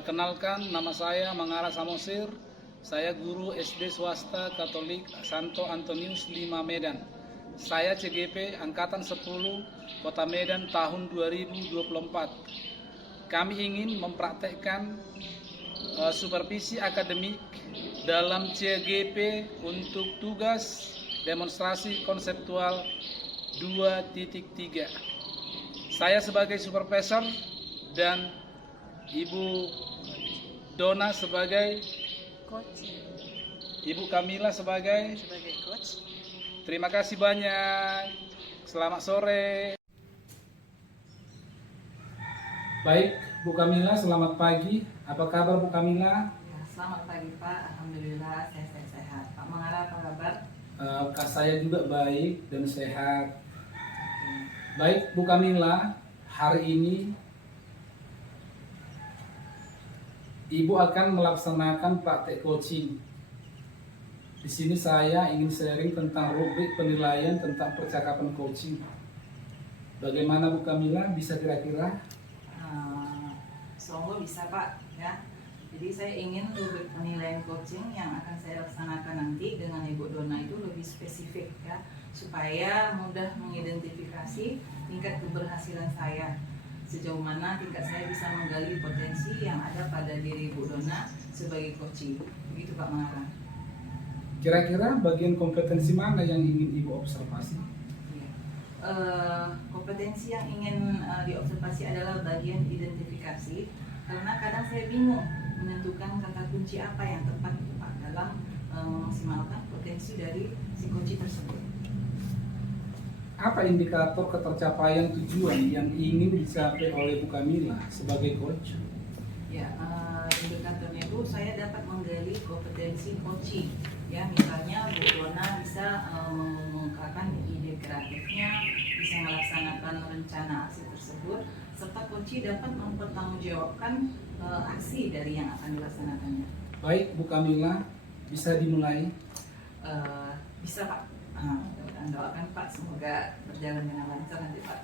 Perkenalkan, nama saya Mangara Samosir. Saya guru SD swasta Katolik Santo Antonius 5 Medan. Saya CGP Angkatan 10 Kota Medan tahun 2024. Kami ingin mempraktekkan supervisi akademik dalam CGP untuk tugas demonstrasi konseptual 2.3. Saya sebagai supervisor dan Ibu Dona sebagai coach. Ibu Kamila sebagai Coach. Terima kasih banyak. Selamat sore. Baik, Bu Kamila, selamat pagi. Apa kabar Bu Kamila? Ya, selamat pagi Pak. Alhamdulillah saya sehat. Pak Mangara apa kabar? Saya juga baik dan sehat. Baik Bu Kamila, hari ini Ibu akan melaksanakan praktek coaching. Di sini saya ingin sharing tentang rubrik penilaian tentang percakapan coaching. Bagaimana Bu Kamila, bisa kira-kira? Semoga bisa Pak ya. Jadi saya ingin rubrik penilaian coaching yang akan saya laksanakan nanti dengan Ibu Dona itu lebih spesifik ya, supaya mudah mengidentifikasi tingkat keberhasilan saya. Sejauh mana tingkat saya bisa menggali potensi yang ada pada diri Ibu Dona sebagai coaching. Begitu Pak Mangara. Kira-kira bagian kompetensi mana yang ingin Ibu observasi? Kompetensi yang ingin diobservasi adalah bagian identifikasi, karena kadang saya bingung menentukan kata kunci apa yang tepat itu Pak dalam memaksimalkan potensi dari si coaching tersebut. Apa indikator ketercapaian tujuan yang ingin dicapai oleh Bu Kamila sebagai coach? Ya, indikatornya itu saya dapat menggali kompetensi coaching. Ya, misalnya Bu Dona bisa mengungkapkan ide kreatifnya, bisa melaksanakan rencana aksi tersebut, serta coaching dapat mempertanggungjawabkan aksi dari yang akan dilaksanakannya. Baik Bu Kamila, bisa dimulai? Bisa Pak. Doakan Pak, semoga berjalan dengan lancar nanti Pak.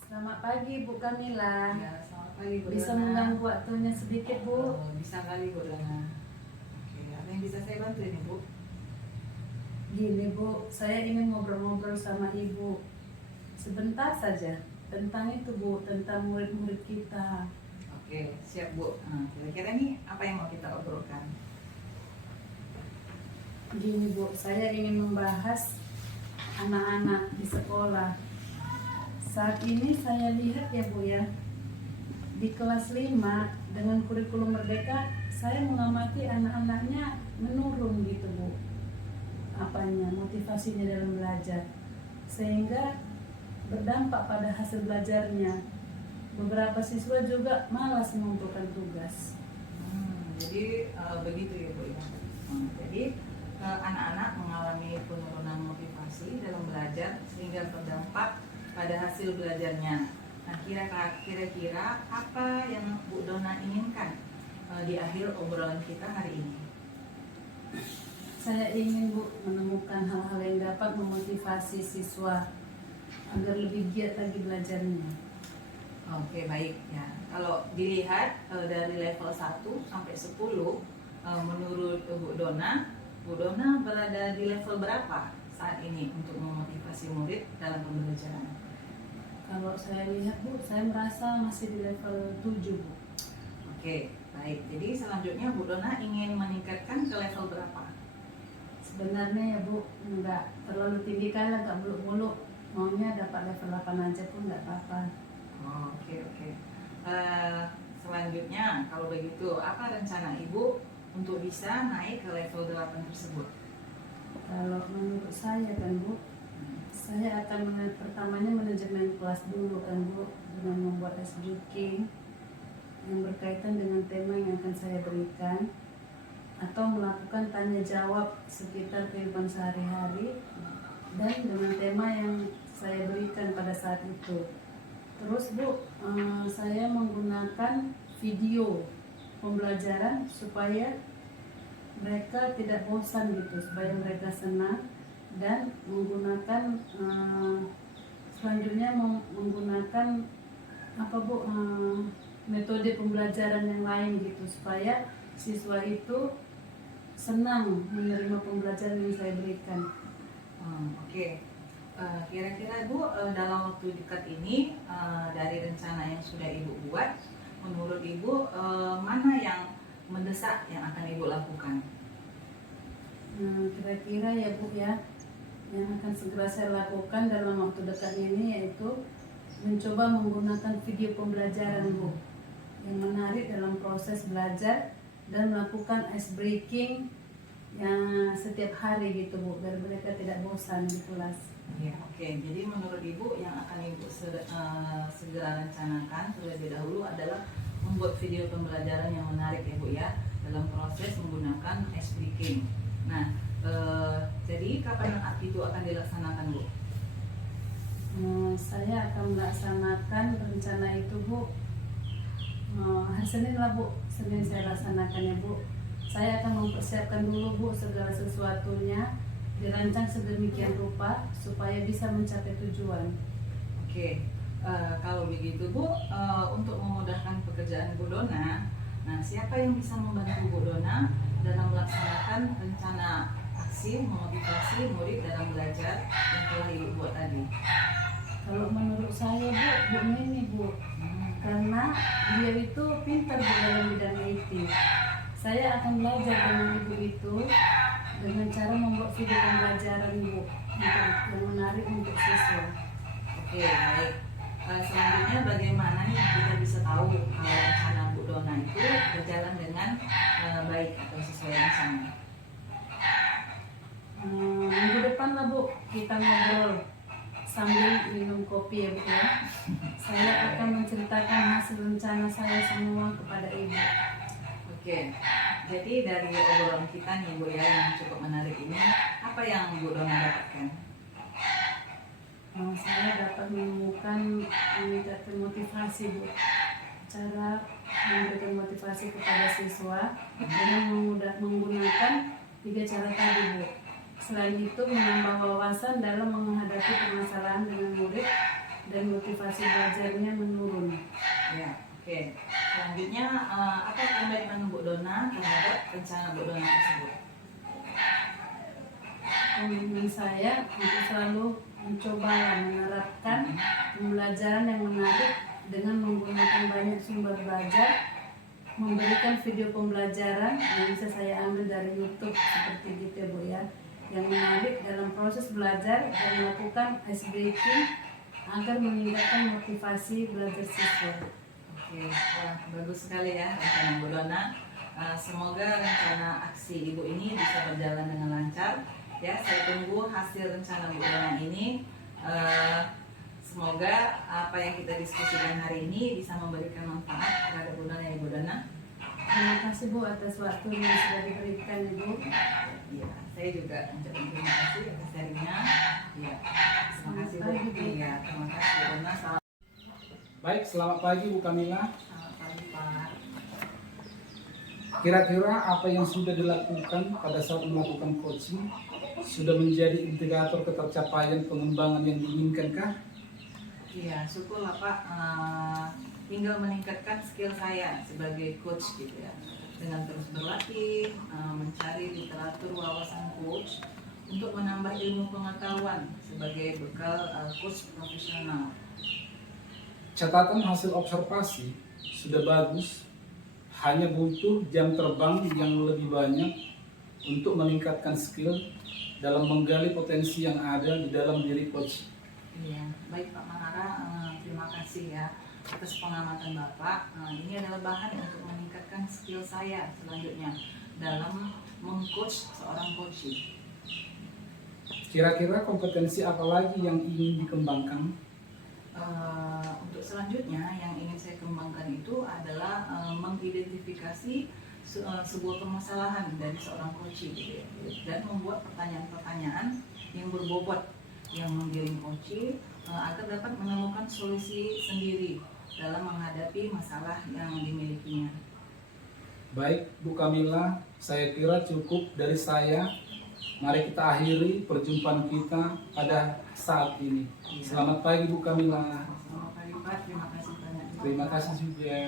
Selamat pagi Bu Kamila. Ya, selamat pagi Bu Bisa Dona. mengganggu waktunya sedikit Bu? Bisa kali Bu Dona. Oke, ada yang bisa saya bantu ini Bu? Gini Bu, saya ingin ngobrol-ngobrol sama Ibu sebentar saja tentang itu Bu, tentang murid-murid kita. Oke, siap Bu. Kira-kira nih apa yang mau kita obrolkan? Gini Bu, saya ingin membahas anak-anak di sekolah. Saat ini saya lihat ya Bu ya, di kelas 5 dengan kurikulum merdeka, saya mengamati anak-anaknya menurun gitu Bu. Motivasinya dalam belajar. Sehingga berdampak pada hasil belajarnya. Beberapa siswa juga malas mengumpulkan tugas. Jadi begitu ya Bu ya. Jadi anak-anak mengalami penurunan motivasi dalam belajar sehingga berdampak pada hasil belajarnya. Nah, kira-kira apa yang Bu Dona inginkan di akhir obrolan kita hari ini? Saya ingin Bu menemukan hal-hal yang dapat memotivasi siswa agar lebih giat lagi belajarnya. Oke, baik ya. Kalau dilihat dari level 1 sampai 10 menurut Bu Dona berada di level berapa saat ini untuk memotivasi murid dalam pembelajaran? Kalau saya lihat Bu, saya merasa masih di level 7 Bu. Oke, baik. Jadi selanjutnya Bu Dona ingin meningkatkan ke level berapa? Sebenarnya ya Bu, nggak terlalu tinggi kan, nggak muluk-muluk. Maunya dapat level 8 aja pun nggak apa-apa. Oke. Selanjutnya, kalau begitu, apa rencana Ibu untuk bisa naik ke level 8 tersebut? Kalau menurut saya kan Bu, saya akan pertamanya manajemen kelas dulu kan Bu, dengan membuat SBK yang berkaitan dengan tema yang akan saya berikan, atau melakukan tanya jawab sekitar kehidupan sehari-hari dan dengan tema yang saya berikan pada saat itu. Terus Bu, saya menggunakan video pembelajaran supaya mereka tidak bosan gitu, supaya mereka senang, dan menggunakan selanjutnya menggunakan apa Bu, metode pembelajaran yang lain gitu supaya siswa itu senang menerima pembelajaran yang saya berikan. Oke. Kira-kira Bu, dalam waktu dekat ini dari rencana yang sudah Ibu buat, menurut Ibu mana yang mendesak yang akan Ibu lakukan? Kira-kira ya Bu ya, yang akan segera saya lakukan dalam waktu dekat ini yaitu mencoba menggunakan video pembelajaran Bu yang menarik dalam proses belajar dan melakukan ice breaking yang setiap hari gitu Bu, biar mereka tidak bosan di kelas. Ya, oke. Jadi menurut Ibu yang akan Ibu segera rencanakan terlebih dahulu adalah membuat video pembelajaran yang menarik ya Bu ya, dalam proses menggunakan ice breaking. Nah, jadi kapan itu akan dilaksanakan Bu? Saya akan melaksanakan rencana itu Bu hari Senin lah Bu, Senin saya laksanakan ya Bu. Saya akan mempersiapkan dulu Bu segala sesuatunya, dirancang sedemikian rupa supaya bisa mencapai tujuan. Oke, kalau begitu Bu, untuk memudahkan pekerjaan Bu Dona, nah siapa yang bisa membantu Bu Dona dalam melaksanakan rencana aksi memotivasi murid dalam belajar yang telah Ibu buat tadi? Kalau menurut saya Bu Nini Bu, karena dia itu pintar Bu dalam bidang IT. Saya akan belajar dengan Ibu itu dengan cara membuat video pembelajaran Bu yang menarik untuk siswa. Oke, baik. Selanjutnya bagaimana nih kita bisa tahu kalau rencana Bu Dona itu berjalan dengan baik atau sesuai rencana? Minggu depan lah Bu, kita ngobrol sambil minum kopi ya Bu ya. Saya akan menceritakan hasil rencana saya semua kepada Ibu. Oke, jadi dari obrolan kita nih Bu ya yang cukup menarik ini, apa yang Bu Dona dapatkan? Saya dapat menemukan meningkatkan motivasi Bu, cara memberikan motivasi kepada siswa dengan menggunakan 3 cara tadi Bu. Selain itu menambah wawasan dalam menghadapi permasalahan dengan murid dan motivasi belajarnya menurun. Ya, oke. Selanjutnya apa komitmen Bu Dona terhadap rencana Bu Dona tersebut? Komitmen saya untuk selalu mencoba menerapkan pembelajaran yang menarik dengan menggunakan banyak sumber belajar, memberikan video pembelajaran yang bisa saya ambil dari YouTube seperti gitu Bu ya, yang menarik dalam proses belajar dan melakukan ice breaking agar meningkatkan motivasi belajar siswa. Oke, wah, bagus sekali ya rencana Bu Dona. Semoga rencana aksi Ibu ini bisa berjalan dengan lancar. Ya, saya tunggu hasil rencana Bu Dona ini. Semoga apa yang kita diskusikan hari ini bisa memberikan manfaat terhadap Bu Dona ya Ibu Dona. Terima kasih Bu atas waktu yang sudah diberikan Ibu. Ya, saya juga ucapkan terima kasih atas sharingnya. Ya, terima kasih Bu. Iya, terima kasih Bu Dona. Baik, selamat pagi Bu Kamila. Selamat pagi Pak. Kira-kira apa yang sudah dilakukan pada saat melakukan coaching sudah menjadi indikator ketercapaian pengembangan yang diinginkankah? Iya, syukurlah Pak. Tinggal meningkatkan skill saya sebagai coach gitu ya, dengan terus berlatih, mencari literatur wawasan coach untuk menambah ilmu pengetahuan sebagai bekal coach profesional. Catatan hasil observasi sudah bagus, hanya butuh jam terbang yang lebih banyak untuk meningkatkan skill dalam menggali potensi yang ada di dalam diri coach. Iya, baik Pak Manara, terima kasih ya atas pengamatan Bapak. Ini adalah bahan untuk meningkatkan skill saya selanjutnya dalam mengcoach seorang coach. Kira-kira kompetensi apa lagi yang ingin dikembangkan? Untuk selanjutnya yang ingin saya kembangkan itu adalah mengidentifikasi sebuah permasalahan dari seorang coach gitu ya, dan membuat pertanyaan-pertanyaan yang berbobot yang menggiring coach agar dapat menemukan solusi sendiri dalam menghadapi masalah yang dimilikinya. Baik Bu Kamila, saya kira cukup dari saya. Mari kita akhiri perjumpaan kita pada saat ini. Selamat pagi Bu Kamila. Selamat pagi Pak, terima kasih banyak. Terima kasih juga.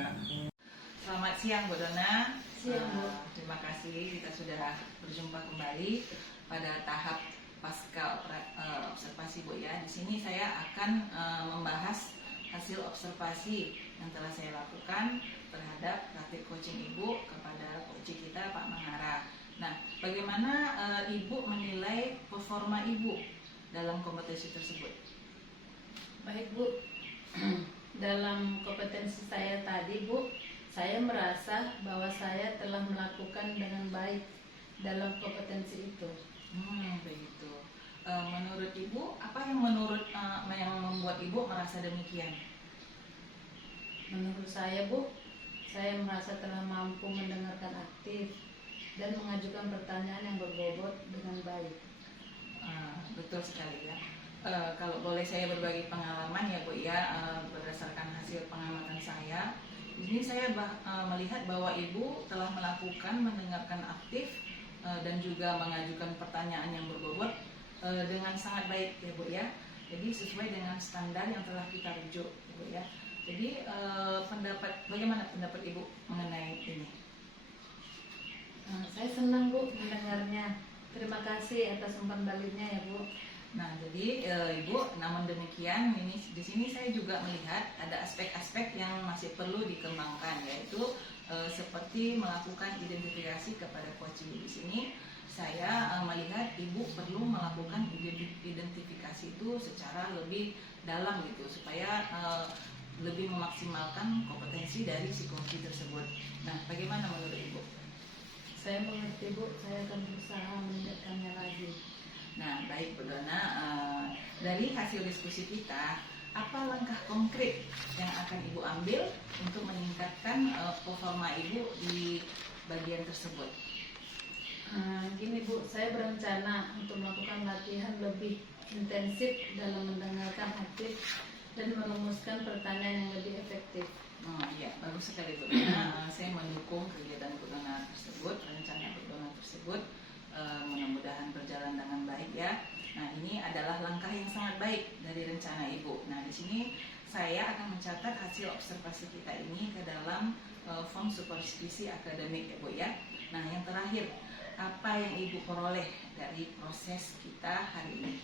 Selamat siang Bu Dona. Siang, Bu. Terima kasih kita sudah berjumpa kembali pada tahap pasca observasi Bu ya. Di sini saya akan membahas hasil observasi yang telah saya lakukan terhadap praktik coaching Ibu kepada coach kita Pak Mangara. Nah, bagaimana Ibu menilai performa Ibu dalam kompetisi tersebut? Baik Bu, dalam kompetensi saya tadi Bu, saya merasa bahwa saya telah melakukan dengan baik dalam kompetensi itu. Begitu. Menurut Ibu, apa yang yang membuat Ibu merasa demikian? Menurut saya Bu, saya merasa telah mampu mendengarkan aktif dan mengajukan pertanyaan yang berbobot dengan baik. Betul sekali ya. Kalau boleh saya berbagi pengalaman ya Bu ya, berdasarkan hasil pengamatan saya, di sini saya melihat bahwa Ibu telah melakukan mendengarkan aktif dan juga mengajukan pertanyaan yang berbobot dengan sangat baik ya Bu ya. Jadi sesuai dengan standar yang telah kita rujuk ya Bu ya. Jadi bagaimana pendapat Ibu mengenai ini? Saya senang Bu mendengarnya. Terima kasih atas umpan baliknya ya Bu. Nah, jadi Ibu, namun demikian di sini saya juga melihat ada aspek-aspek yang masih perlu dikembangkan, yaitu seperti melakukan identifikasi kepada coach Ibu. Di sini saya melihat Ibu perlu melakukan identifikasi itu secara lebih dalam gitu, supaya lebih memaksimalkan kompetensi dari si coach tersebut. Nah, bagaimana menurut Ibu? Saya mengerti Bu, saya akan berusaha meningkatkannya lagi. Nah, baik Bu Dona, dari hasil diskusi kita, apa langkah konkret yang akan Ibu ambil untuk meningkatkan performa Ibu di bagian tersebut? Gini Bu, saya berencana untuk melakukan latihan lebih intensif dalam mendengarkan aktif dan merumuskan pertanyaan yang lebih efektif. Oh iya, bagus sekali Bu Dona. Saya mendukung kegiatan Bu Dona tersebut, rencana Bu Dona tersebut. Mudah-mudahan berjalan dengan baik ya. Nah, ini adalah langkah yang sangat baik dari rencana Ibu. Nah, di sini saya akan mencatat hasil observasi kita ini ke dalam form supervisi akademik ya Bu ya. Nah, yang terakhir, apa yang Ibu peroleh dari proses kita hari ini?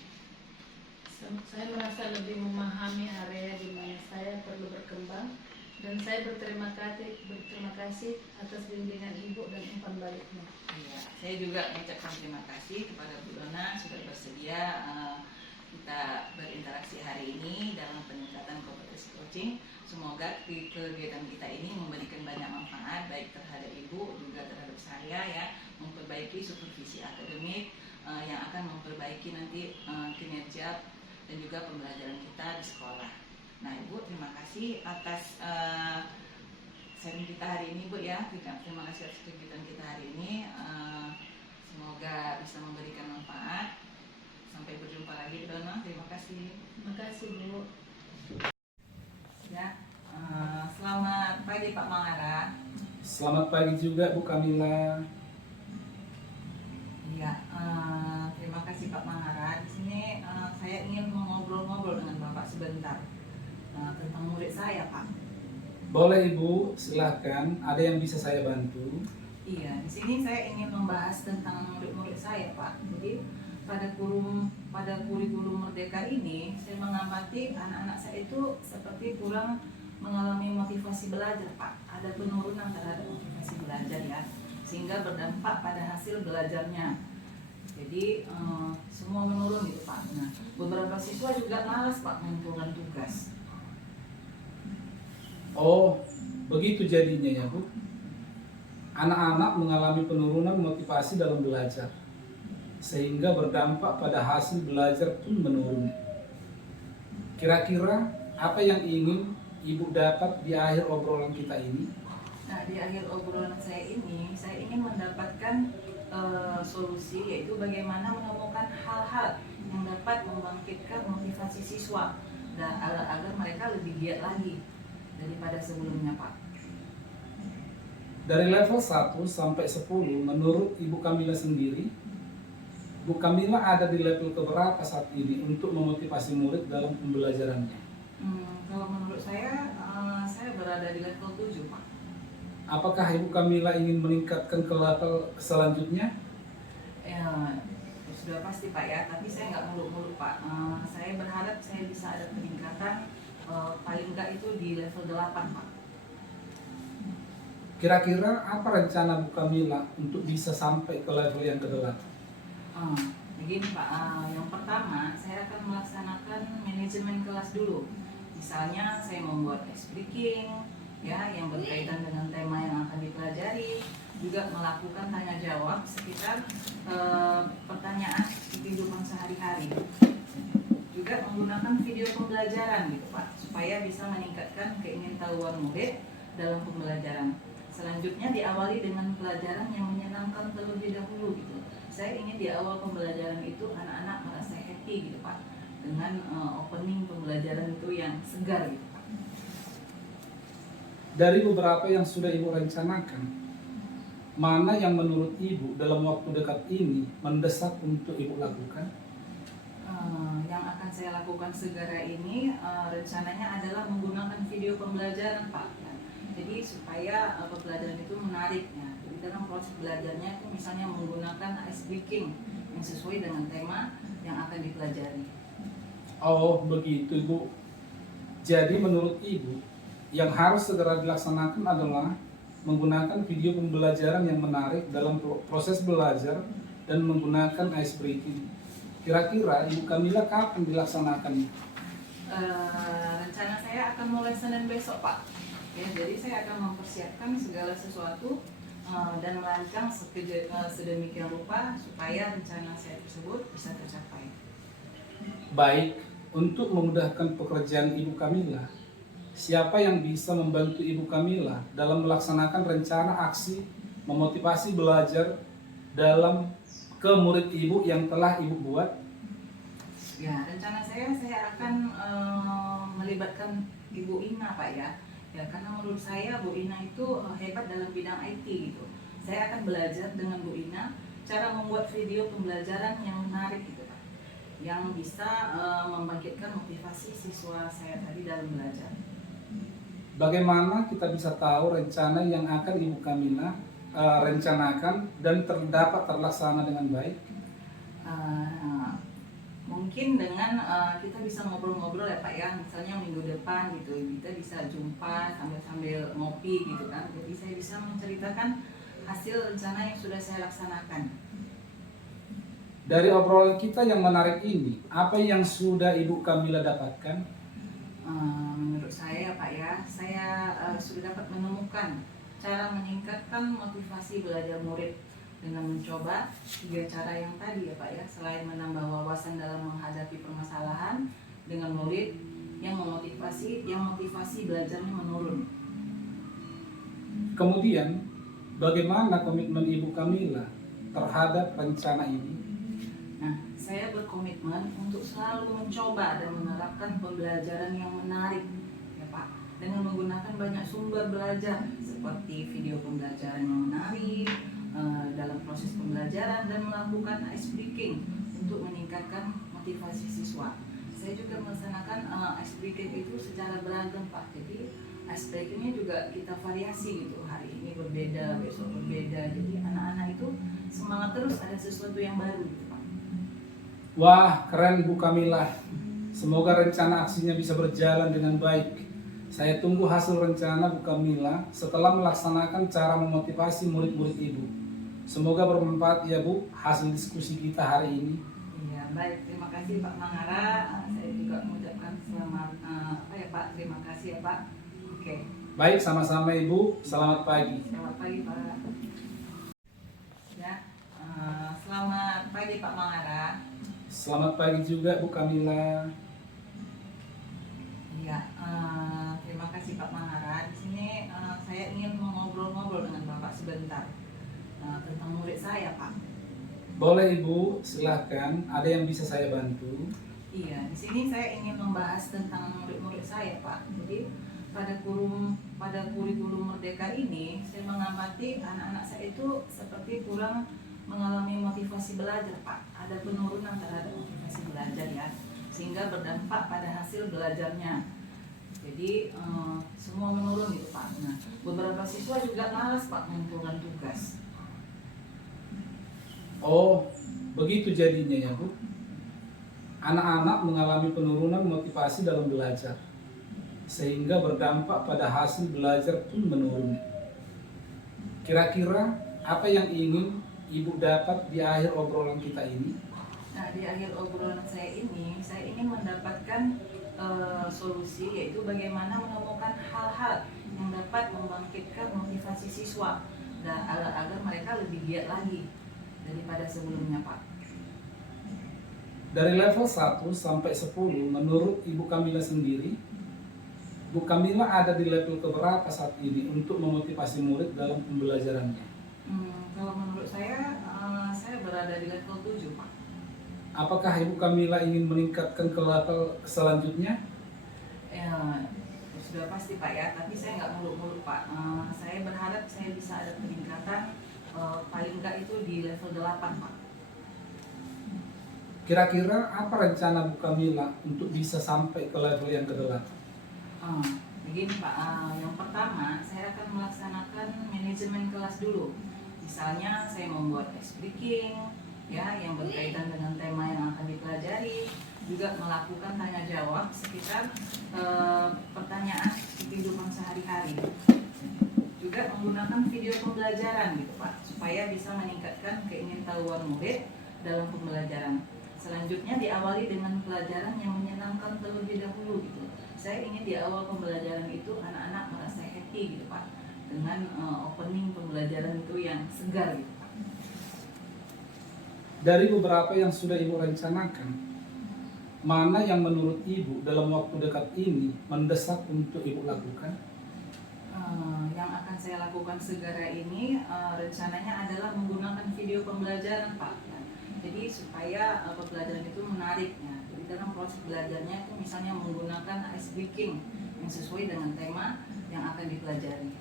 Saya merasa lebih memahami area di mana saya perlu berkembang dan saya berterima kasih atas bimbingan Ibu dan umpan baliknya. Iya, saya juga mengucapkan terima kasih kepada Bu Dona sudah bersedia kita berinteraksi hari ini dalam peningkatan kompetensi coaching. Semoga kegiatan kita ini memberikan banyak manfaat baik terhadap Ibu juga terhadap saya ya, memperbaiki supervisi akademik yang akan memperbaiki nanti kinerja dan juga pembelajaran kita di sekolah. Nah Ibu, terima kasih atas sharing kita hari ini Bu ya. Terima kasih atas kegiatan kita hari ini. Semoga bisa memberikan manfaat. Sampai berjumpa lagi Bu Dona. Terima kasih. Terima kasih Bu. Ya, selamat pagi Pak Mangara. Selamat pagi juga Bu Kamila. Iya, terima kasih Pak Mangara. Di sini saya ingin ngobrol-ngobrol dengan Bapak sebentar tentang murid saya, Pak. Boleh Ibu, silahkan. Ada yang bisa saya bantu? Iya, di sini saya ingin membahas tentang murid-murid saya, Pak. Jadi pada kurikulum Merdeka ini, saya mengamati anak-anak saya itu seperti kurang mengalami motivasi belajar, Pak. Ada penurunan terhadap motivasi belajar ya, sehingga berdampak pada hasil belajarnya. Jadi semua menurun gitu Pak. Nah, beberapa siswa juga malas Pak mengumpulkan tugas. Oh, begitu jadinya ya Bu. Anak-anak mengalami penurunan motivasi dalam belajar, sehingga berdampak pada hasil belajar pun menurun. Kira-kira apa yang ingin Ibu dapat di akhir obrolan kita ini? Nah, di akhir obrolan saya ini, saya ingin mendapatkan solusi, yaitu bagaimana menemukan hal-hal yang dapat membangkitkan motivasi siswa dan agar mereka lebih giat lagi daripada sebelumnya, Pak. Dari level 1 sampai 10, menurut Ibu Kamila sendiri, Bu Kamila ada di level keberapa saat ini untuk memotivasi murid dalam pembelajarannya? Kalau menurut saya berada di level 7, Pak. Apakah Ibu Kamila ingin meningkatkan ke level selanjutnya? Ya, sudah pasti Pak ya, tapi saya nggak muluk-muluk Pak. Saya berharap saya bisa ada peningkatan paling nggak itu di level 8 Pak. Kira-kira apa rencana Bu Kamila untuk bisa sampai ke level yang ke-8? Begini Pak, yang pertama saya akan melaksanakan manajemen kelas dulu. Misalnya saya membuat ice breaking, ya, yang berkaitan dengan tema yang akan dipelajari, juga melakukan tanya jawab sekitar pertanyaan kehidupan sehari-hari. Juga menggunakan video pembelajaran gitu Pak, supaya bisa meningkatkan keingintahuan murid dalam pembelajaran. Selanjutnya diawali dengan pelajaran yang menyenangkan terlebih dahulu gitu. Saya ingin di awal pembelajaran itu anak-anak merasa happy gitu Pak, dengan opening pembelajaran itu yang segar gitu Pak. Dari beberapa yang sudah Ibu rencanakan, mana yang menurut Ibu dalam waktu dekat ini mendesak untuk Ibu lakukan? Yang akan saya lakukan segera ini rencananya adalah menggunakan video pembelajaran Pak. Jadi supaya pembelajaran itu menarik ya. Jadi dalam proses belajarnya itu misalnya menggunakan ice breaking yang sesuai dengan tema yang akan dipelajari. Oh begitu Ibu. Jadi menurut Ibu, yang harus segera dilaksanakan adalah menggunakan video pembelajaran yang menarik dalam proses belajar dan menggunakan ice breaking. Kira-kira Ibu Kamila kapan dilaksanakan? Rencana saya akan mulai Senin besok Pak. Ya, jadi saya akan mempersiapkan segala sesuatu dan merancang sedemikian rupa supaya rencana saya tersebut bisa tercapai. Baik, untuk memudahkan pekerjaan Ibu Kamila, siapa yang bisa membantu Ibu Kamila dalam melaksanakan rencana aksi memotivasi belajar dalam ke murid Ibu yang telah Ibu buat? Ya, rencana saya akan melibatkan Ibu Ina Pak ya. Ya, karena menurut saya Bu Ina itu hebat dalam bidang IT gitu. Saya akan belajar dengan Bu Ina cara membuat video pembelajaran yang menarik gitu Pak, yang bisa membangkitkan motivasi siswa saya tadi dalam belajar. Bagaimana kita bisa tahu rencana yang akan Ibu Kamila rencanakan dan dapat terlaksana dengan baik? Mungkin dengan kita bisa ngobrol-ngobrol ya Pak ya, misalnya minggu depan gitu kita bisa jumpa sambil ngopi gitu kan. Jadi saya bisa menceritakan hasil rencana yang sudah saya laksanakan. Dari obrolan kita yang menarik ini, apa yang sudah Ibu Kamila dapatkan? Menurut saya Pak ya, saya sudah dapat menemukan cara meningkatkan motivasi belajar murid dengan mencoba 3 cara yang tadi ya Pak ya. Selain menambah wawasan dalam menghadapi permasalahan dengan murid yang motivasi belajarnya menurun. Kemudian, bagaimana komitmen Ibu Kamila terhadap rencana ini? Nah, saya berkomitmen untuk selalu mencoba dan menerapkan pembelajaran yang menarik ya Pak, dengan menggunakan banyak sumber belajar seperti video pembelajaran yang menarik dalam proses pembelajaran dan melakukan ice breaking untuk meningkatkan motivasi siswa. Saya juga melaksanakan ice breaking itu secara beragam Pak. Jadi ice breakingnya juga kita variasi gitu. Hari ini berbeda, besok berbeda. Jadi anak-anak itu semangat terus ada sesuatu yang baru gitu Pak. Wah, keren Bu Kamila. Semoga rencana aksinya bisa berjalan dengan baik. Saya tunggu hasil rencana Bu Kamila setelah melaksanakan cara memotivasi murid-murid Ibu. Semoga bermanfaat ya Bu hasil diskusi kita hari ini. Iya, baik. Terima kasih Pak Mangara. Saya juga mengucapkan selamat Pak. Terima kasih ya Pak. Oke. Baik, sama-sama Ibu. Selamat pagi. Selamat pagi Pak. Ya, selamat pagi Pak Mangara. Selamat pagi juga Bu Kamila. Iya, terima kasih Pak Mangara. Di sini saya ingin mengobrol-ngobrol dengan Bapak sebentar tentang murid saya Pak. Boleh Ibu, silahkan. Ada yang bisa saya bantu? Iya, di sini saya ingin membahas tentang murid-murid saya Pak. Jadi pada kurikulum Merdeka ini saya mengamati anak-anak saya itu seperti kurang mengalami motivasi belajar Pak, ada penurunan terhadap motivasi belajar ya, sehingga berdampak pada hasil belajarnya. Jadi semua menurun gitu Pak. Nah, beberapa siswa juga malas Pak mengumpulkan tugas. Oh, begitu jadinya ya Bu. Anak-anak mengalami penurunan motivasi dalam belajar, sehingga berdampak pada hasil belajar pun menurun. Kira-kira apa yang ingin Ibu dapat di akhir obrolan kita ini? Nah, di akhir obrolan saya ingin mendapatkan solusi, yaitu bagaimana menemukan hal-hal yang dapat membangkitkan motivasi siswa dan agar mereka lebih giat lagi daripada sebelumnya Pak. Dari level 1 sampai 10, menurut Ibu Kamila sendiri, Bu Kamila ada di level keberapa saat ini untuk memotivasi murid dalam pembelajarannya? Kalau menurut saya berada di level 7 Pak. Apakah Ibu Kamila ingin meningkatkan ke level selanjutnya? Ya, sudah pasti Pak ya, tapi saya nggak muluk-muluk Pak. Saya berharap saya bisa ada peningkatan paling nggak itu di level 8 Pak. Kira-kira apa rencana Bu Kamila untuk bisa sampai ke level yang ke-8? Begini Pak, yang pertama saya akan melaksanakan manajemen kelas dulu. Misalnya saya membuat ice breaking ya, yang berkaitan dengan tema yang akan dipelajari, juga melakukan tanya jawab sekitar pertanyaan kehidupan sehari-hari. Juga menggunakan video pembelajaran gitu Pak, supaya bisa meningkatkan keingintahuan murid dalam pembelajaran. Selanjutnya diawali dengan pelajaran yang menyenangkan terlebih dahulu gitu. Saya ingin di awal pembelajaran itu anak-anak merasa happy gitu Pak, dengan opening pembelajaran itu yang segar gitu Pak. Dari beberapa yang sudah Ibu rencanakan, mana yang menurut Ibu dalam waktu dekat ini mendesak untuk Ibu lakukan? Yang akan saya lakukan segera ini rencananya adalah menggunakan video pembelajaran Pak. Jadi supaya pembelajaran itu menarik ya. Jadi dalam proses belajarnya itu misalnya menggunakan ice breaking yang sesuai dengan tema yang akan dipelajari.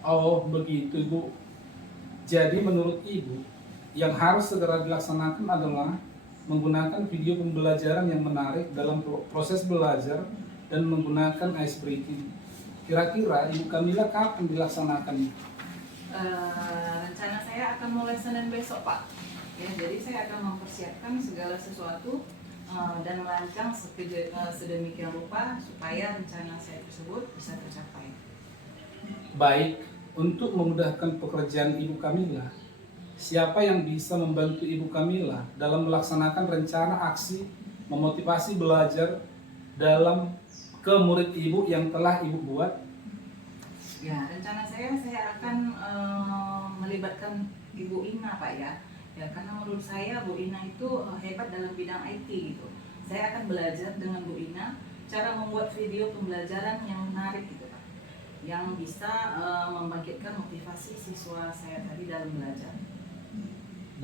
Oh begitu Ibu. Jadi menurut Ibu, yang harus segera dilaksanakan adalah menggunakan video pembelajaran yang menarik dalam proses belajar dan menggunakan ice breaking. Kira-kira Ibu Kamila kapan dilaksanakan? Rencana saya akan mulai Senin besok Pak. Ya, jadi saya akan mempersiapkan segala sesuatu dan merancang sedemikian rupa supaya rencana saya tersebut bisa tercapai. Baik, untuk memudahkan pekerjaan Ibu Kamila, siapa yang bisa membantu Ibu Kamila dalam melaksanakan rencana aksi memotivasi belajar dalam ke murid Ibu yang telah Ibu buat? Ya, rencana saya akan melibatkan Ibu Ina Pak ya. Ya, karena menurut saya Bu Ina itu hebat dalam bidang IT gitu. Saya akan belajar dengan Bu Ina cara membuat video pembelajaran yang menarik gitu Pak, yang bisa membangkitkan motivasi siswa saya tadi dalam belajar.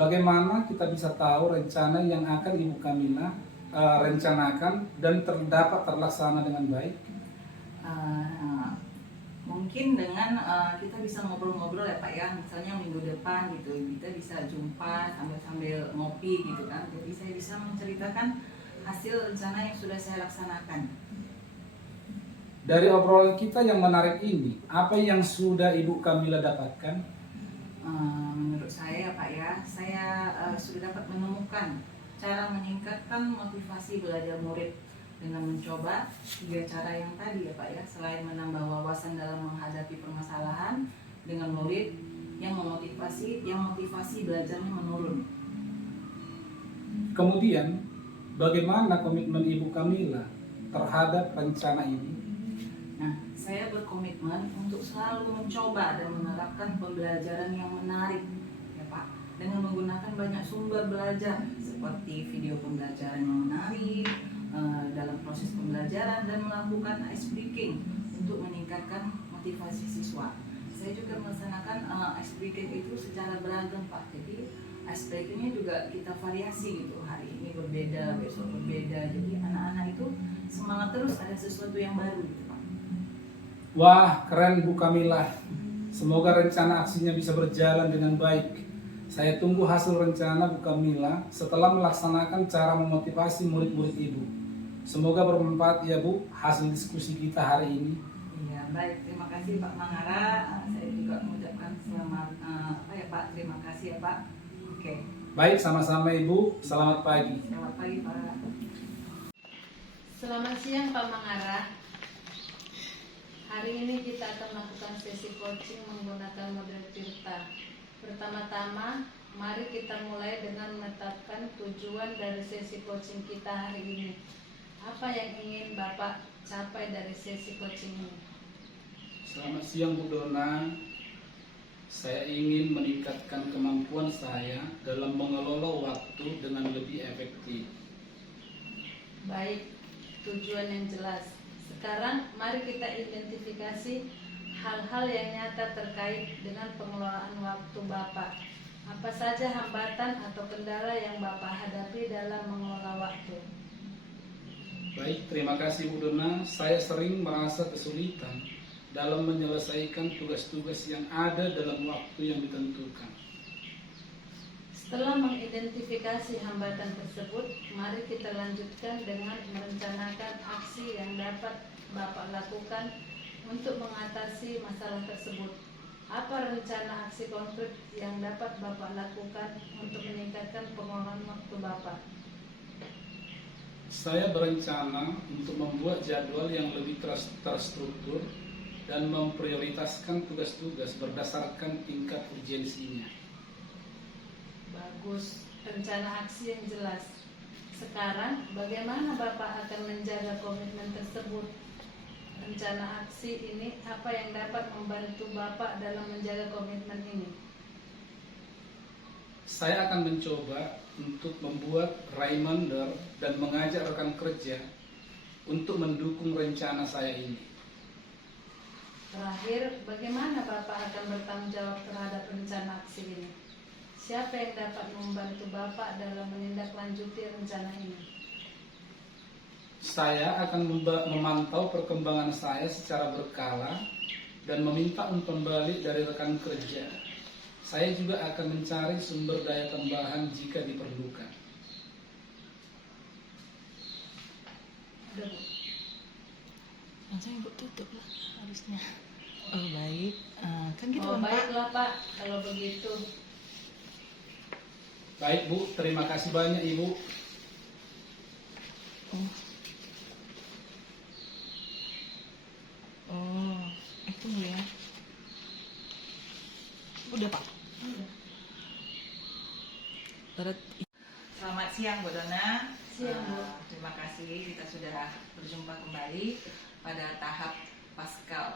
Bagaimana kita bisa tahu rencana yang akan Ibu Kamila rencanakan dan dapat terlaksana dengan baik? Mungkin dengan kita bisa ngobrol-ngobrol ya Pak ya, misalnya minggu depan gitu kita bisa jumpa sambil ngopi gitu kan, jadi saya bisa menceritakan hasil rencana yang sudah saya laksanakan. Dari obrolan kita yang menarik ini, apa yang sudah Ibu Kamila dapatkan? Menurut saya Pak ya, saya sudah dapat menemukan cara meningkatkan motivasi belajar murid dengan mencoba 3 cara yang tadi ya Pak ya. Selain menambah wawasan dalam menghadapi permasalahan dengan murid yang motivasi belajarnya menurun. Kemudian, bagaimana komitmen Ibu Kamila terhadap rencana ini? Nah, saya berkomitmen untuk selalu mencoba dan menerapkan pembelajaran yang menarik ya Pak, dengan menggunakan banyak sumber belajar seperti video pembelajaran yang menarik dalam proses pembelajaran dan melakukan ice breaking untuk meningkatkan motivasi siswa. Saya juga melaksanakan ice breaking itu secara beragam Pak. Jadi ice breakingnya juga kita variasi gitu. Hari ini berbeda, besok berbeda. Jadi anak-anak itu semangat terus ada sesuatu yang baru gitu Pak. Wah, keren Bu Kamila. Semoga rencana aksinya bisa berjalan dengan baik. Saya tunggu hasil rencana Bu Kamila setelah melaksanakan cara memotivasi murid-murid Ibu. Semoga bermanfaat ya Bu hasil diskusi kita hari ini. Iya, baik. Terima kasih Pak Mangara. Saya juga mengucapkan selamat Pak. Terima kasih ya Pak. Oke. Baik, sama-sama Ibu. Selamat pagi. Selamat pagi Pak. Selamat siang Pak Mangara. Hari ini kita akan melakukan sesi coaching menggunakan model Tirta. Pertama-tama, mari kita mulai dengan menetapkan tujuan dari sesi coaching kita hari ini. Apa yang ingin Bapak capai dari sesi coaching ini? Selamat siang Bu Dona. Saya ingin meningkatkan kemampuan saya dalam mengelola waktu dengan lebih efektif. Baik, tujuan yang jelas. Sekarang mari kita identifikasi hal-hal yang nyata terkait dengan pengelolaan waktu Bapak. Apa saja hambatan atau kendala yang Bapak hadapi dalam mengelola waktu? Baik, terima kasih Bu Dona. Saya sering merasa kesulitan dalam menyelesaikan tugas-tugas yang ada dalam waktu yang ditentukan. Setelah mengidentifikasi hambatan tersebut, mari kita lanjutkan dengan merencanakan aksi yang dapat Bapak lakukan untuk mengatasi masalah tersebut. Apa rencana aksi konkret yang dapat Bapak lakukan untuk meningkatkan pengelolaan waktu Bapak? Saya berencana untuk membuat jadwal yang lebih terstruktur dan memprioritaskan tugas-tugas berdasarkan tingkat urgensinya. Bagus, rencana aksi yang jelas. Sekarang, bagaimana Bapak akan menjaga komitmen tersebut? Rencana aksi ini apa yang dapat membantu Bapak dalam menjaga komitmen ini? Saya akan mencoba untuk membuat reminder dan mengajak rekan kerja untuk mendukung rencana saya ini. Terakhir, bagaimana Bapak akan bertanggung jawab terhadap rencana aksi ini? Siapa yang dapat membantu Bapak dalam menindaklanjuti rencana ini? Saya akan memantau perkembangan saya secara berkala dan meminta umpan balik dari rekan kerja. Saya juga akan mencari sumber daya tambahan jika diperlukan. Ada, Bu? Langsung Ibu tutup lah harusnya. Oh baik, kan gitu Oh, kan Pak? baiklah Pak, kalau begitu. Baik Bu, terima kasih banyak Ibu. Tunggu ya. Udah Pak. Selamat siang Bu Dona. Siang, Bu. Terima kasih kita sudah berjumpa kembali pada tahap pasca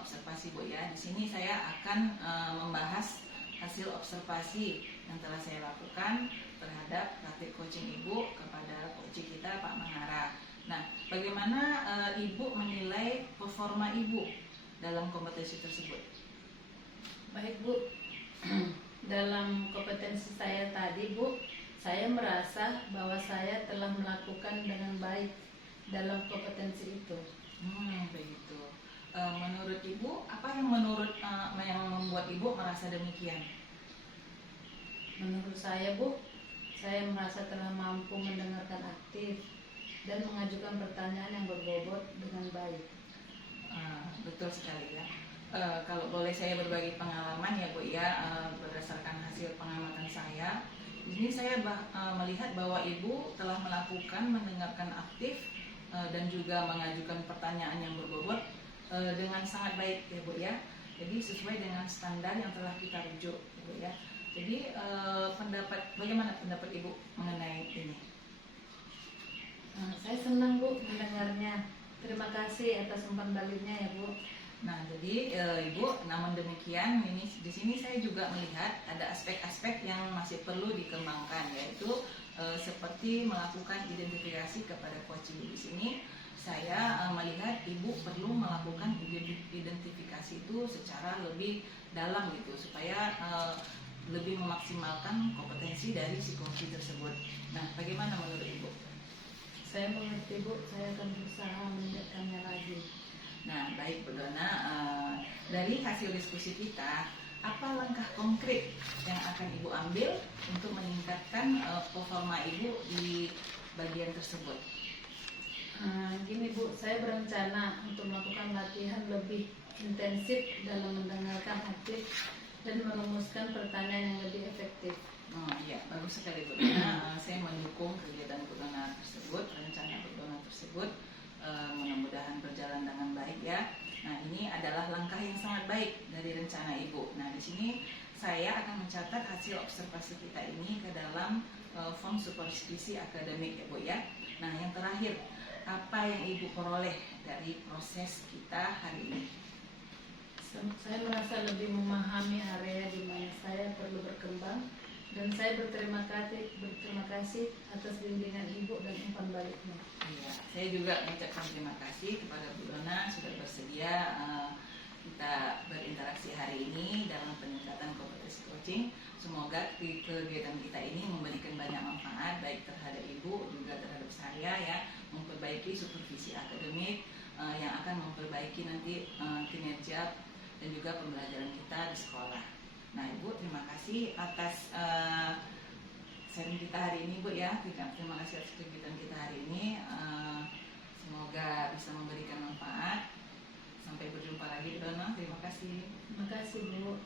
observasi Bu ya. Di sini saya akan membahas hasil observasi yang telah saya lakukan terhadap praktik coaching Ibu kepada coach kita Pak Mangara. Nah, bagaimana Ibu menilai performa Ibu dalam kompetensi tersebut? Baik Bu, dalam kompetensi saya tadi Bu, saya merasa bahwa saya telah melakukan dengan baik dalam kompetensi itu. Begitu. Menurut Ibu, apa yang yang membuat Ibu merasa demikian? Menurut saya Bu, saya merasa telah mampu mendengarkan aktif dan mengajukan pertanyaan yang berbobot dengan baik. Betul sekali ya. Kalau boleh saya berbagi pengalaman ya Bu ya, berdasarkan hasil pengamatan saya, di sini saya melihat bahwa Ibu telah melakukan mendengarkan aktif dan juga mengajukan pertanyaan yang berbobot dengan sangat baik ya Bu ya. Jadi sesuai dengan standar yang telah kita rujuk ya Bu ya. Jadi bagaimana pendapat Ibu mengenai ini? Saya senang Bu mendengarnya. Terima kasih atas umpan baliknya ya Bu. Nah, jadi Ibu, namun demikian di sini saya juga melihat ada aspek-aspek yang masih perlu dikembangkan, yaitu seperti melakukan identifikasi kepada coach Ibu. Di sini saya melihat Ibu perlu melakukan identifikasi itu secara lebih dalam gitu, supaya lebih memaksimalkan kompetensi dari si coach tersebut. Nah, bagaimana menurut Ibu? Saya mengerti Bu, saya akan berusaha meningkatkannya lagi. Nah, baik Bu Dona, dari hasil diskusi kita, apa langkah konkret yang akan Ibu ambil untuk meningkatkan performa Ibu di bagian tersebut? Gini Bu, saya berencana untuk melakukan latihan lebih intensif dalam mendengarkan aktif dan merumuskan pertanyaan yang lebih efektif. Oh iya, bagus sekali Bu Dona. Saya mendukung kegiatan Bu Dona tersebut, rencana Bu Dona tersebut. Mudah-mudahan berjalan dengan baik ya. Nah, ini adalah langkah yang sangat baik dari rencana Ibu. Nah, di sini saya akan mencatat hasil observasi kita ini ke dalam form supervisi akademik ya Bu ya. Nah, yang terakhir, apa yang Ibu peroleh dari proses kita hari ini? Saya merasa lebih memahami area di mana saya perlu berkembang dan saya berterima kasih atas bimbingan Ibu dan umpan baliknya. Iya, saya juga mengucapkan terima kasih kepada Bu Dona sudah bersedia kita berinteraksi hari ini dalam peningkatan kompetensi coaching. Semoga kegiatan kita ini memberikan banyak manfaat baik terhadap Ibu juga terhadap saya ya, memperbaiki supervisi akademik yang akan memperbaiki nanti kinerja dan juga pembelajaran kita di sekolah. Nah Ibu, terima kasih atas sharing kita hari ini Bu ya. Terima kasih atas kegiatan kita hari ini. Semoga bisa memberikan manfaat. Sampai berjumpa lagi Bu Dona. Terima kasih. Terima kasih Bu.